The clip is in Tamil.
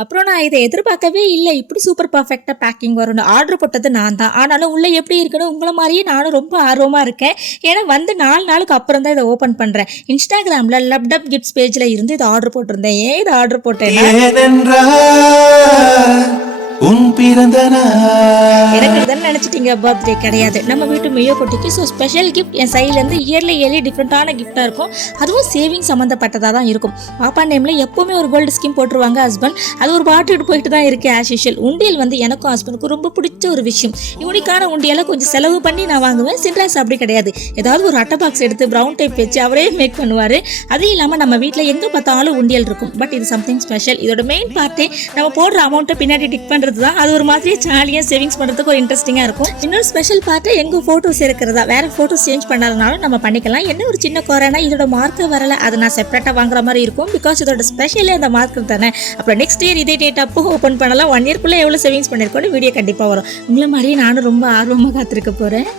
அப்புறம் நான் இதை எதிர்பார்க்கவே இல்லை, இப்படி சூப்பர் பர்ஃபெக்டாக பேக்கிங் வரும்னு. ஆர்டர் போட்டது நான் தான், ஆனாலும் உள்ளே எப்படி இருக்குன்னு உங்களை மாதிரியே நானும் ரொம்ப ஆர்வமாக இருக்கேன். ஏன்னா வந்து 4 நாளுக்கு அப்புறம் தான் இதை ஓப்பன் பண்ணுறேன். இன்ஸ்டாகிராமில் லப்டப் கிஃப்ட்ஸ் பேஜில் இருந்து இதை ஆர்டர் போட்டிருந்தேன். ஏன் இதை ஆர்டர் போட்டேன்னா, எனக்கு இதுன்னு நினச்சிட்டீங்க, பர்த்டே கிடையாது, நம்ம வீட்டு மியோ குட்டிக்கு. ஸோ ஸ்பெஷல் கிஃப்ட் என் சைட்லேருந்து இயர்லி டிஃப்ரெண்ட்டான கிஃப்ட்டாக இருக்கும். அதுவும் சேவிங் சம்மந்தப்பட்டதாக தான் இருக்கும். பாப்பா நேமில் எப்போவுமே ஒரு கோல்டு ஸ்கீம் போட்டுருவாங்க ஹஸ்பண்ட். அது ஒரு பாட்டுட்டு போயிட்டு தான் இருக்குது ஆஸ் யூஷுவல். உண்டியல் வந்து எனக்கும் ஹஸ்பண்டுக்கும் ரொம்ப பிடிச்ச ஒரு விஷயம். யூனிக்கான உண்டியெல்லாம் கொஞ்சம் செலவு பண்ணி நான் வாங்குவேன். சின்ராஸ் அப்படி கிடையாது, ஏதாவது ஒரு அட்டை பாக்ஸ் எடுத்து ப்ரௌன் டைப் வச்சு அவரே மேக் பண்ணுவார். அதுவும் இல்லாமல் நம்ம வீட்டில் எங்கே பார்த்தாலும் உண்டியல் இருக்கும். பட் இது சம்திங் ஸ்பெஷல். இதோட மெயின் பார்ட்டே நம்ம போடுற அமௌண்ட்டை பின்னாடி டிக் பண்ணுறது தான். அது ஒரு மாதிரி ஜாலியாக சேவிங்ஸ் பண்ணுறதுக்கு ஒரு இன்ட்ரெஸ்டிங்காக இருக்கும். இன்னொரு ஸ்பெஷல் பார்ட்டு எங்கள் ஃபோட்டோஸ் இருக்கிறதா. வேறு ஃபோட்டோஸ் சேஞ்ச் பண்ணாதனாலும் நம்ம பண்ணிக்கலாம். என்ன ஒரு சின்ன குறைனா இதோட மார்க்கர் வரலை, அது நான் செப்பரேட்டாக வாங்குற மாதிரி இருக்கும். பிகாஸ் இதோட ஸ்பெஷலே அந்த மார்க்கர் தானே. அப்புறம் நெக்ஸ்ட் இயர் இதே டேட் அப்போ ஓப்பன் பண்ணலாம். 1 இயர்க்குள்ளே எவ்வளோ சேவிங்ஸ் பண்ணியிருக்கோன்னு வீடியோ கண்டிப்பாக வரும். உங்களை மாதிரியே நானும் ரொம்ப ஆர்வமாக காத்திருக்க போகிறேன்.